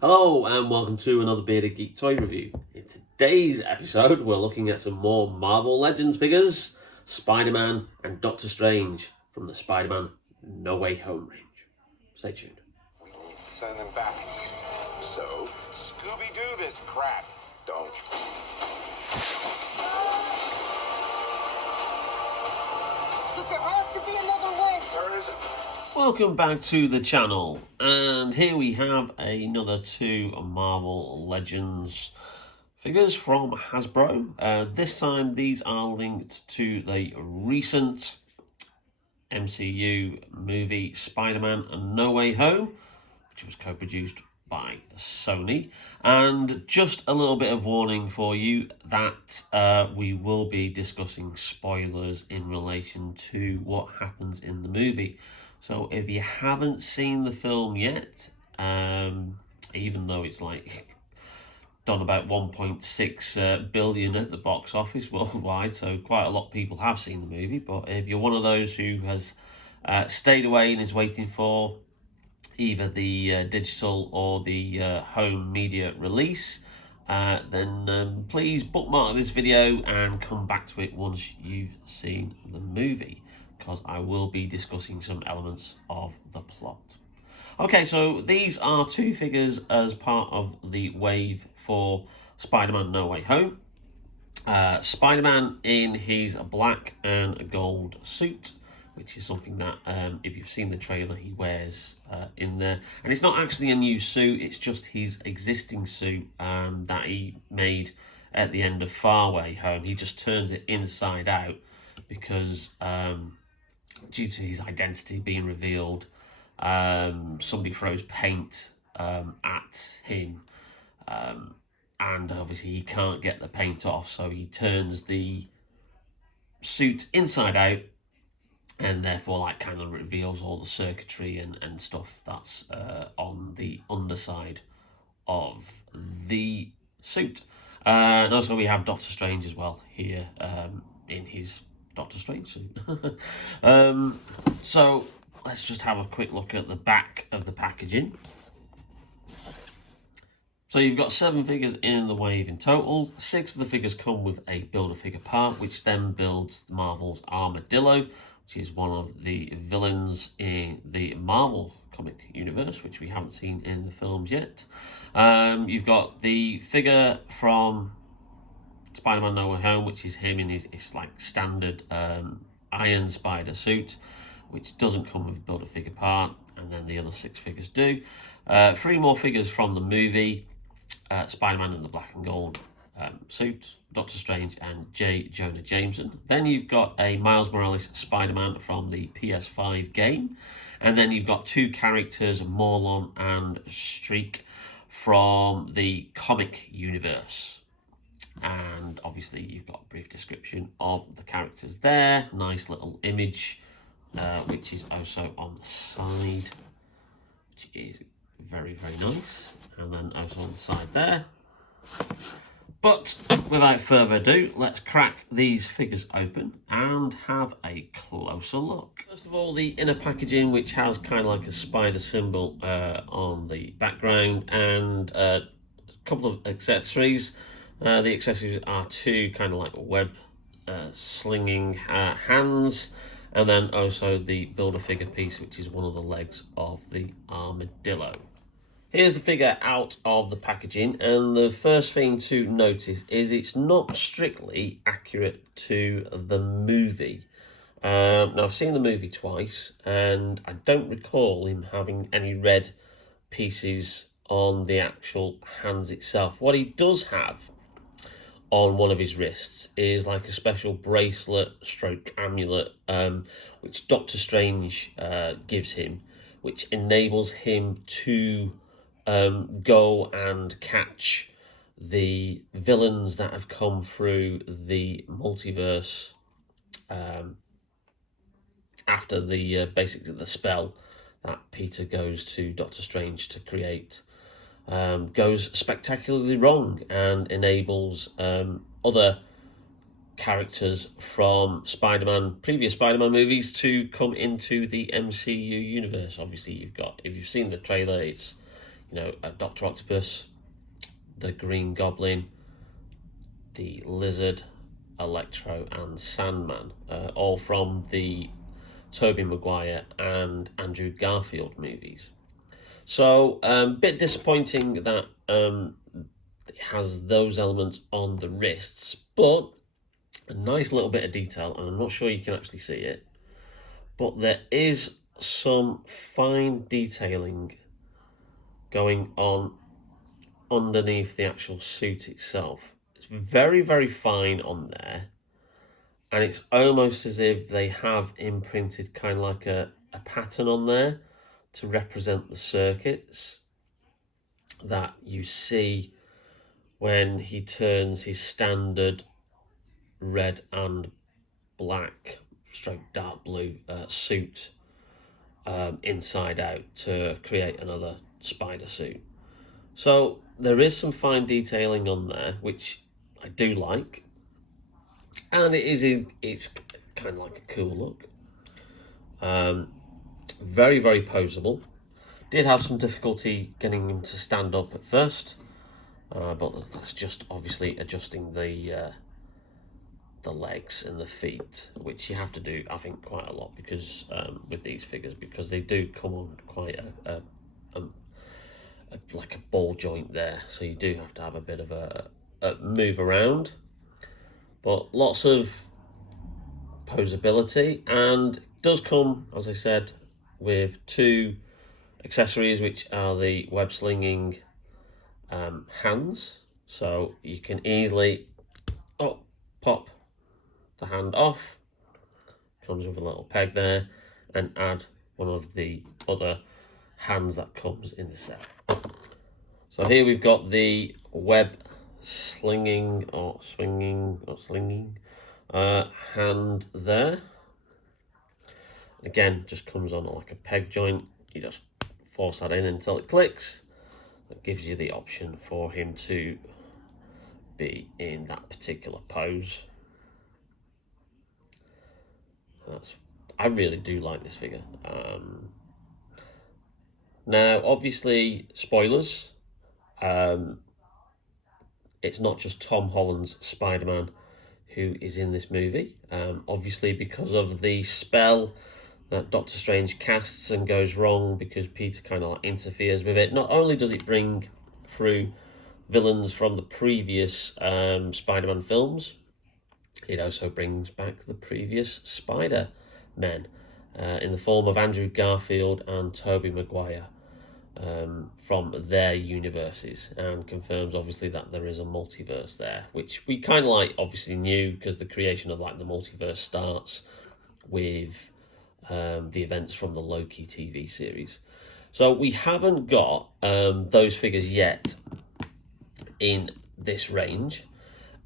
Hello and welcome to another Bearded Geek toy review. In today's episode we're looking at some more Marvel Legends figures, Spider-Man and Doctor Strange from the Spider-Man No Way Home range. Stay tuned. We need to send them back. So, Scooby-Doo this crap. Don't. Look, there has to be another way. There isn't. Welcome back to the channel, and here we have another two Marvel Legends figures from Hasbro. This time these are linked to the recent MCU movie Spider-Man No Way Home, which was co-produced by Sony. And just a little bit of warning for you that we will be discussing spoilers in relation to what happens in the movie. So if you haven't seen the film yet, even though it's like done about 1.6 billion at the box office worldwide, so quite a lot of people have seen the movie, but if you're one of those who has stayed away and is waiting for either the digital or the home media release, then please bookmark this video and come back to it once you've seen the movie, because I will be discussing some elements of the plot. Okay, so these are two figures as part of the wave for Spider-Man No Way Home. Spider-Man in his black and gold suit, which is something that, if you've seen the trailer, he wears in there. And it's not actually a new suit, it's just his existing suit that he made at the end of Far Way Home. He just turns it inside out because due to his identity being revealed, somebody throws paint at him, and obviously he can't get the paint off, so he turns the suit inside out, and therefore like kind of reveals all the circuitry and stuff that's on the underside of the suit. And also we have Doctor Strange as well here in his Doctor Strange suit. So let's just have a quick look at the back of the packaging. So you've got 7 figures in the wave in total. 6 of the figures come with a Build-A-Figure part, which then builds Marvel's Armadillo, which is one of the villains in the Marvel comic universe, which we haven't seen in the films yet. You've got the figure from Spider-Man No Way Home, which is him in his like standard Iron Spider suit, which doesn't come with a Build-A-Figure part, and then the other 6 figures do. 3 more figures from the movie, Spider-Man in the black and gold suit, Doctor Strange and J. Jonah Jameson. Then you've got a Miles Morales Spider-Man from the PS5 game. And then you've got 2 characters, Morlon and Streak, from the comic universe. And obviously you've got a brief description of the characters there. Nice little image, which is also on the side, which is very, very nice. And then also on the side there. But without further ado, let's crack these figures open and have a closer look. First of all, the inner packaging, which has kind of like a spider symbol on the background, and a couple of accessories. The accessories are 2 kind of like web slinging hands, and then also the Build-A-Figure piece, which is one of the legs of the armadillo. Here's the figure out of the packaging, and the first thing to notice is it's not strictly accurate to the movie. Now, I've seen the movie twice, and I don't recall him having any red pieces on the actual hands itself. What he does have on one of his wrists is like a special bracelet stroke amulet, which Doctor Strange gives him, which enables him to go and catch the villains that have come through the multiverse after the basically the spell that Peter goes to Doctor Strange to create goes spectacularly wrong and enables other characters from previous Spider-Man movies to come into the MCU universe. Obviously, if you've seen the trailer, it's you know, Dr. Octopus, the Green Goblin, the Lizard, Electro, and Sandman, all from the Tobey Maguire and Andrew Garfield movies. So, bit disappointing that it has those elements on the wrists, but a nice little bit of detail, and I'm not sure you can actually see it, but there is some fine detailing going on underneath the actual suit itself. It's very, very fine on there, and it's almost as if they have imprinted kind of like a pattern on there to represent the circuits that you see when he turns his standard red and black, straight dark blue suit inside out to create another spider suit. So there is some fine detailing on there, which I do like, and it's kind of like a cool look. Very, very poseable. Did have some difficulty getting him to stand up at first, but that's just obviously adjusting the legs and the feet, which you have to do, I think, quite a lot because with these figures, because they do come on quite a like a ball joint there, so you do have to have a bit of a move around. But lots of posability, and does come, as I said, with two accessories, which are the web slinging hands, so you can easily pop the hand off, comes with a little peg there, and add one of the other hands that comes in the set. So here we've got the web slinging or swinging or slinging hand there. Again, just comes on like a peg joint. You just force that in until it clicks. That gives you the option for him to be in that particular pose. I really do like this figure. Now, obviously, spoilers. It's not just Tom Holland's Spider-Man who is in this movie. Obviously, because of the spell that Doctor Strange casts and goes wrong because Peter kind of like interferes with it, not only does it bring through villains from the previous Spider-Man films, it also brings back the previous Spider-Men in the form of Andrew Garfield and Tobey Maguire from their universes, and confirms obviously that there is a multiverse there, which we kind of like obviously knew because the creation of like the multiverse starts with the events from the Loki TV series. So we haven't got those figures yet in this range.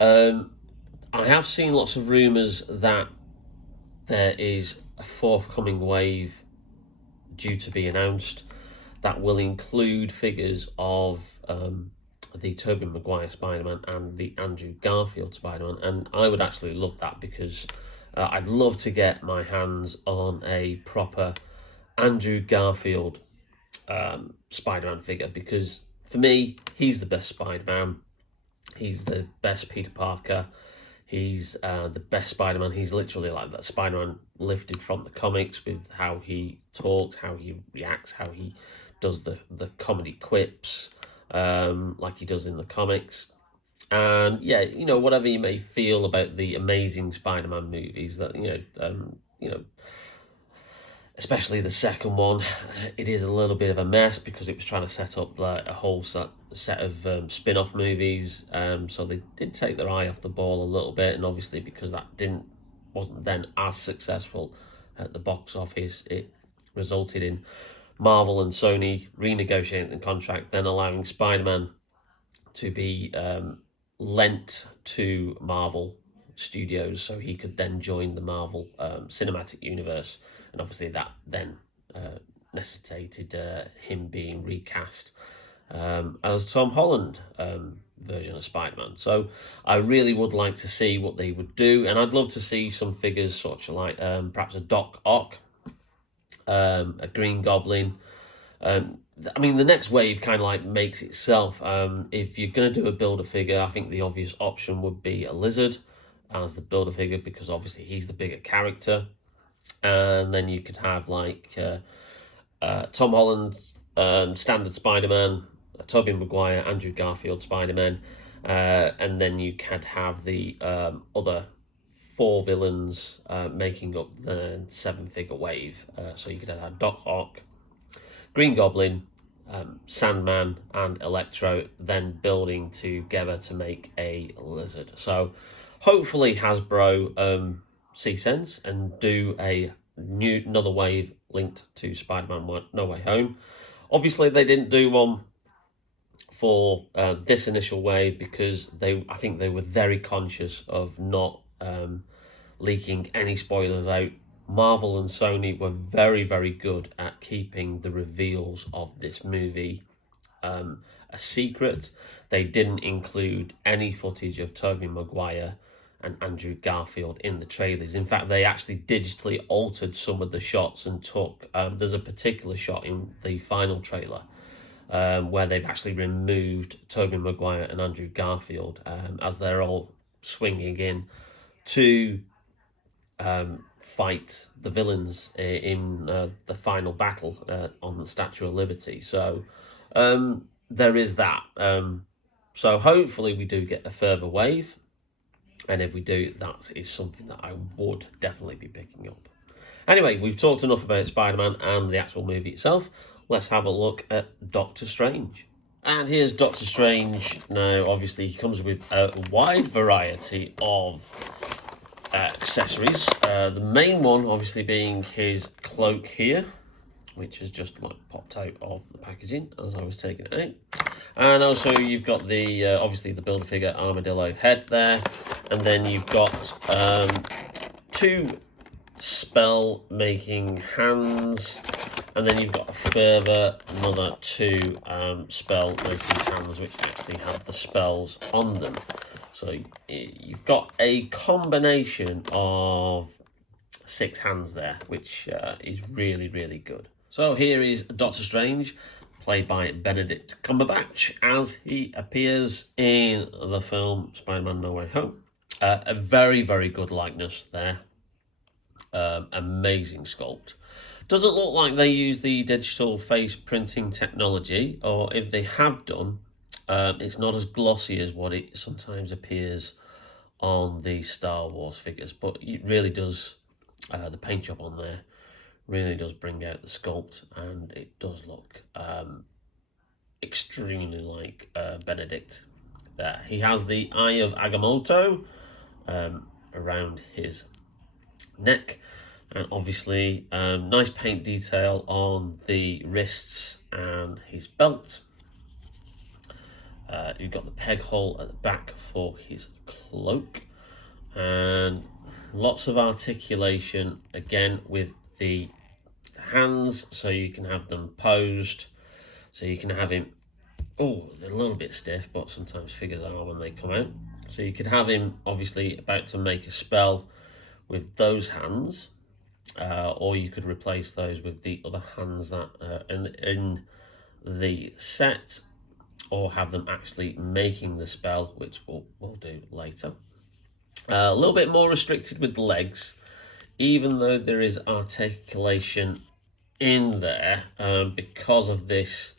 I have seen lots of rumours that there is a forthcoming wave due to be announced that will include figures of the Tobey Maguire Spider-Man and the Andrew Garfield Spider-Man, and I would actually love that because I'd love to get my hands on a proper Andrew Garfield Spider-Man figure, because for me, he's the best Spider-Man. He's the best Peter Parker. He's the best Spider-Man. He's literally like that Spider-Man lifted from the comics, with how he talks, how he reacts, how he does the comedy quips like he does in the comics. And yeah, you know, whatever you may feel about the Amazing Spider-Man movies, that you know, especially the second one, it is a little bit of a mess because it was trying to set up like a whole set of spin-off movies. So they did take their eye off the ball a little bit, and obviously because that wasn't then as successful at the box office, it resulted in Marvel and Sony renegotiating the contract, then allowing Spider-Man to be lent to Marvel Studios so he could then join the Marvel Cinematic Universe. And obviously that then necessitated him being recast as Tom Holland version of Spider-Man. So I really would like to see what they would do, and I'd love to see some figures such like perhaps a Doc Ock, a Green Goblin, I mean, the next wave kind of like makes itself. If you're going to do a Build-A-Figure, I think the obvious option would be a Lizard as the Build-A-Figure, because obviously he's the bigger character. And then you could have like Tom Holland, standard Spider-Man, Tobey Maguire, Andrew Garfield Spider-Man, and then you could have the other 4 villains making up the 7-figure wave. So you could have Doc Ock, Green Goblin, Sandman, and Electro, then building together to make a Lizard. So hopefully Hasbro see sense and do another wave linked to Spider-Man No Way Home. Obviously, they didn't do one for this initial wave because I think they were very conscious of not leaking any spoilers out. Marvel and Sony were very, very good at keeping the reveals of this movie a secret. They didn't include any footage of Tobey Maguire and Andrew Garfield in the trailers. In fact, they actually digitally altered some of the shots and took... there's a particular shot in the final trailer where they've actually removed Tobey Maguire and Andrew Garfield as they're all swinging in to fight the villains in the final battle on the Statue of Liberty. So there is that. So hopefully we do get a further wave. And if we do, that is something that I would definitely be picking up. Anyway, we've talked enough about Spider-Man and the actual movie itself. Let's have a look at Doctor Strange. And here's Doctor Strange. Now, obviously, he comes with a wide variety of accessories. The main one, obviously, being his cloak here, which has just like popped out of the packaging as I was taking it out. And also, you've got the obviously the Build-A-Figure armadillo head there, and then you've got 2 spell-making hands, and then you've got another 2 spell-making hands, which actually have the spells on them. So you've got a combination of 6 hands there, which is really, really good. So here is Doctor Strange, played by Benedict Cumberbatch, as he appears in the film Spider-Man No Way Home. A very, very good likeness there. Amazing sculpt. Doesn't look like they use the digital face printing technology, or if they have done, it's not as glossy as what it sometimes appears on the Star Wars figures, but it really does, the paint job on there really does bring out the sculpt, and it does look extremely like Benedict there. He has the Eye of Agamotto around his neck, and obviously nice paint detail on the wrists and his belt. You've got the peg hole at the back for his cloak, and lots of articulation again with the hands, so you can have them posed, so you can have him, oh, they're a little bit stiff, but sometimes figures are when they come out. So you could have him obviously about to make a spell with those hands, or you could replace those with the other hands that are in the set, or have them actually making the spell, which we'll do later. A little bit more restricted with the legs, even though there is articulation in there, because of this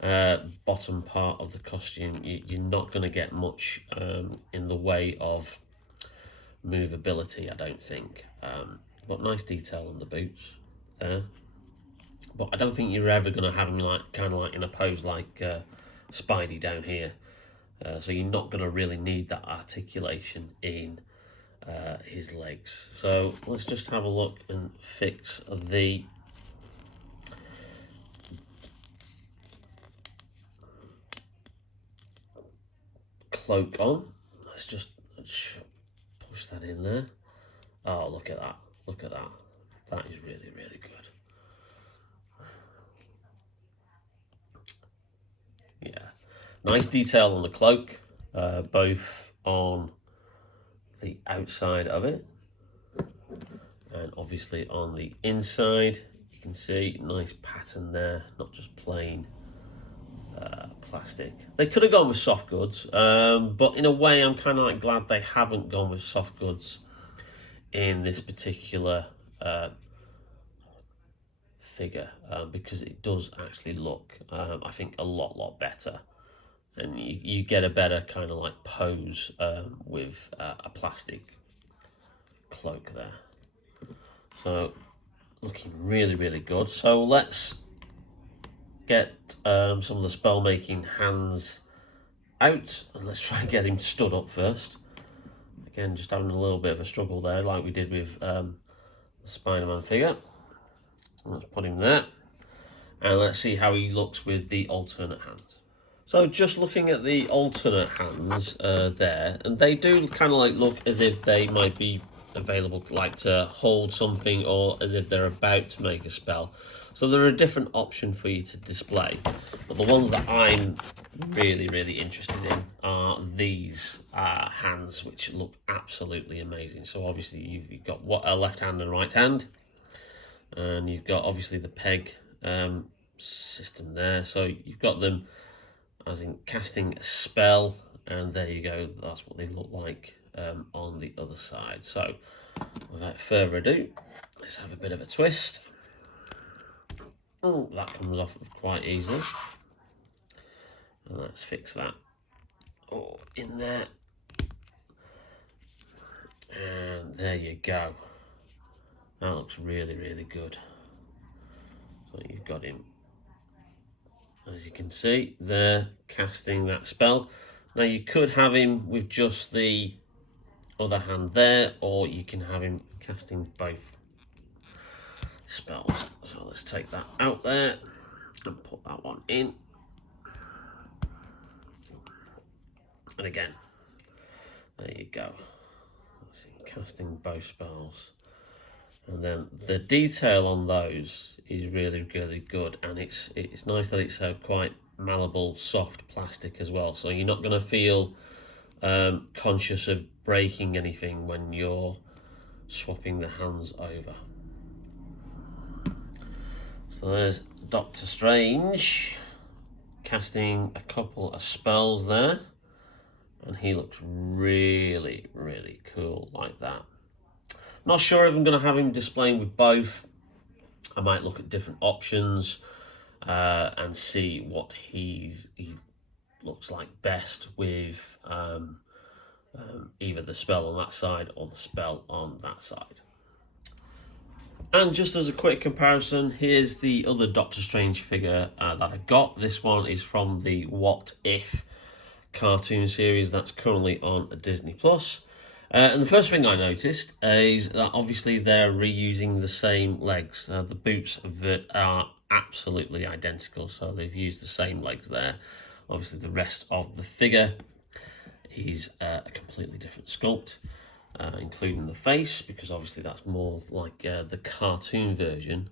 bottom part of the costume, you're not going to get much in the way of movability, I don't think. But nice detail on the boots there. But I don't think you're ever going to have him like kind of like in a pose like Spidey down here. So you're not going to really need that articulation in his legs. So let's just have a look and fix the cloak on. Let's just push that in there. Oh, look at that. Look at that. That is really, really good. Yeah. Nice detail on the cloak, both on the outside of it and obviously on the inside. You can see, nice pattern there, not just plain plastic. They could have gone with soft goods, but in a way I'm kind of like glad they haven't gone with soft goods in this particular figure, because it does actually look, I think, a lot better, and you get a better kind of like pose with a plastic cloak there. So looking really good. So let's get some of the spell making hands out, and let's try and get him stood up first. Again, just having a little bit of a struggle there, like we did with the Spider-Man figure. So let's put him there, and let's see how he looks with the alternate hands. So just looking at the alternate hands there, and they do kind of like look as if they might be available to like to hold something, or as if they're about to make a spell. So there are a different option for you to display, but the ones that I'm really interested in are these hands, which look absolutely amazing. So obviously you've got a left hand and right hand, and you've got obviously the peg system there. So you've got them as in casting a spell, and there you go, that's what they look like on the other side. So without further ado, let's have a bit of a twist. Oh, that comes off quite easily, and let's fix that in there, and there you go. That looks really good. So you've got him, as you can see there, casting that spell. Now you could have him with just the other hand there, or you can have him casting both spells. So let's take that out there and put that one in. And again, there you go. That's him casting both spells. And then the detail on those is really good, and it's nice that it's quite malleable, soft plastic as well. So you're not going to feel conscious of breaking anything when you're swapping the hands over. So there's Doctor Strange casting a couple of spells there, and he looks really cool like that. Not sure if I'm going to have him displaying with both. I might look at different options and see what he looks like best with either the spell on that side or the spell on that side. And just as a quick comparison, here's the other Doctor Strange figure that I got. This one is from the What If cartoon series that's currently on Disney Plus. And the first thing I noticed is that obviously they're reusing the same legs. The boots are absolutely identical, so they've used the same legs there. Obviously the rest of the figure is a completely different sculpt, including the face, because obviously that's more like the cartoon version.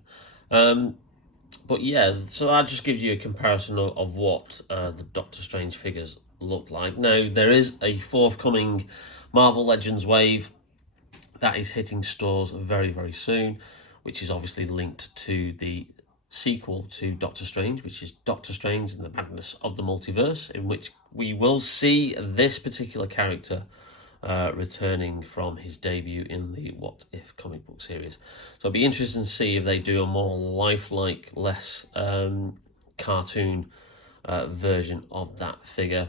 But yeah, so that just gives you a comparison of what the Doctor Strange figures look like. Now, there is a forthcoming Marvel Legends wave that is hitting stores very soon, which is obviously linked to the sequel to Doctor Strange, which is Doctor Strange and the Madness of the Multiverse, in which we will see this particular character returning from his debut in the What If comic book series. So it'll be interesting to see if they do a more lifelike, less cartoon version of that figure.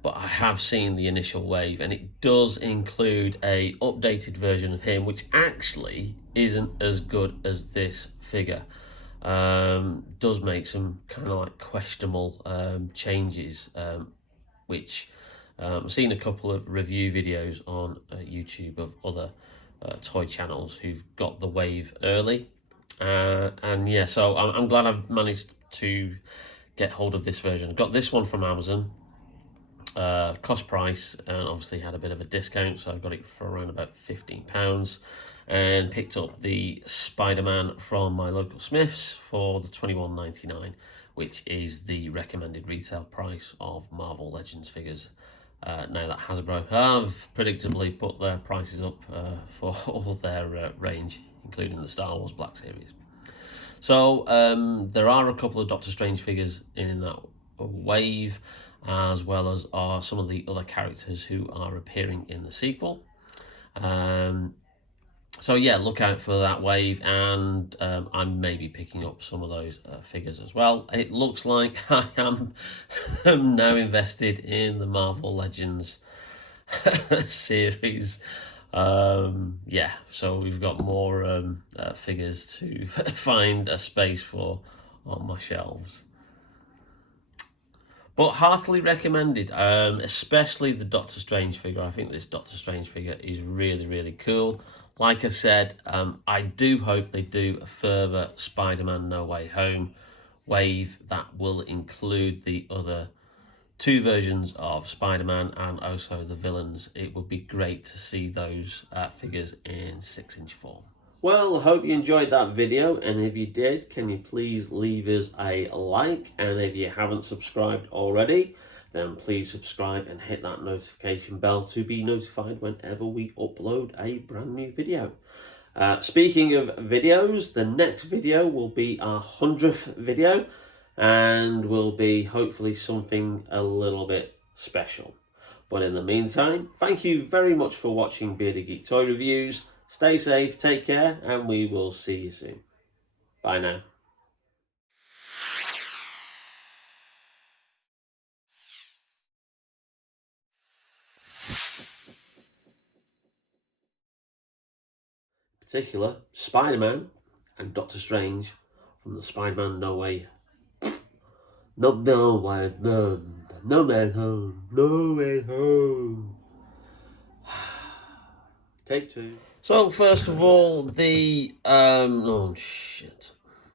But I have seen the initial wave, and it does include a updated version of him, which actually isn't as good as this figure. Does make some kind of like questionable changes, which I've seen a couple of review videos on YouTube of other toy channels who've got the wave early, and yeah, so I'm glad I've managed to get hold of this version. Got this one from Amazon, cost price, and obviously had a bit of a discount, so I got it for around about £15, and picked up the Spider-Man from my local Smiths for the $21.99, which is the recommended retail price of Marvel Legends figures. Now that Hasbro have predictably put their prices up for all their range including the Star Wars Black Series. So there are a couple of Doctor Strange figures in that wave, as well as are some of the other characters who are appearing in the sequel. So yeah, look out for that wave, and I may be picking up some of those figures as well. It looks like I am now invested in the Marvel Legends series. Yeah, so we've got more figures to find a space for on my shelves. But heartily recommended, especially the Doctor Strange figure. I think this Doctor Strange figure is really, really cool. Like I said, I do hope they do a further Spider-Man No Way Home wave that will include the other two versions of Spider-Man and also the villains. It would be great to see those figures in 6-inch form. Well, I hope you enjoyed that video, and if you did, can you please leave us a like, and if you haven't subscribed already, then please subscribe and hit that notification bell to be notified whenever we upload a brand new video. Speaking of videos, the next video will be our 100th video, and will be hopefully something a little bit special. But in the meantime, thank you very much for watching Bearded Geek Toy Reviews. Stay safe, take care, and we will see you soon. Bye now. In particular, Spider-Man and Doctor Strange from the Spider-Man No Way Home. Take two. So first of all, the oh shit.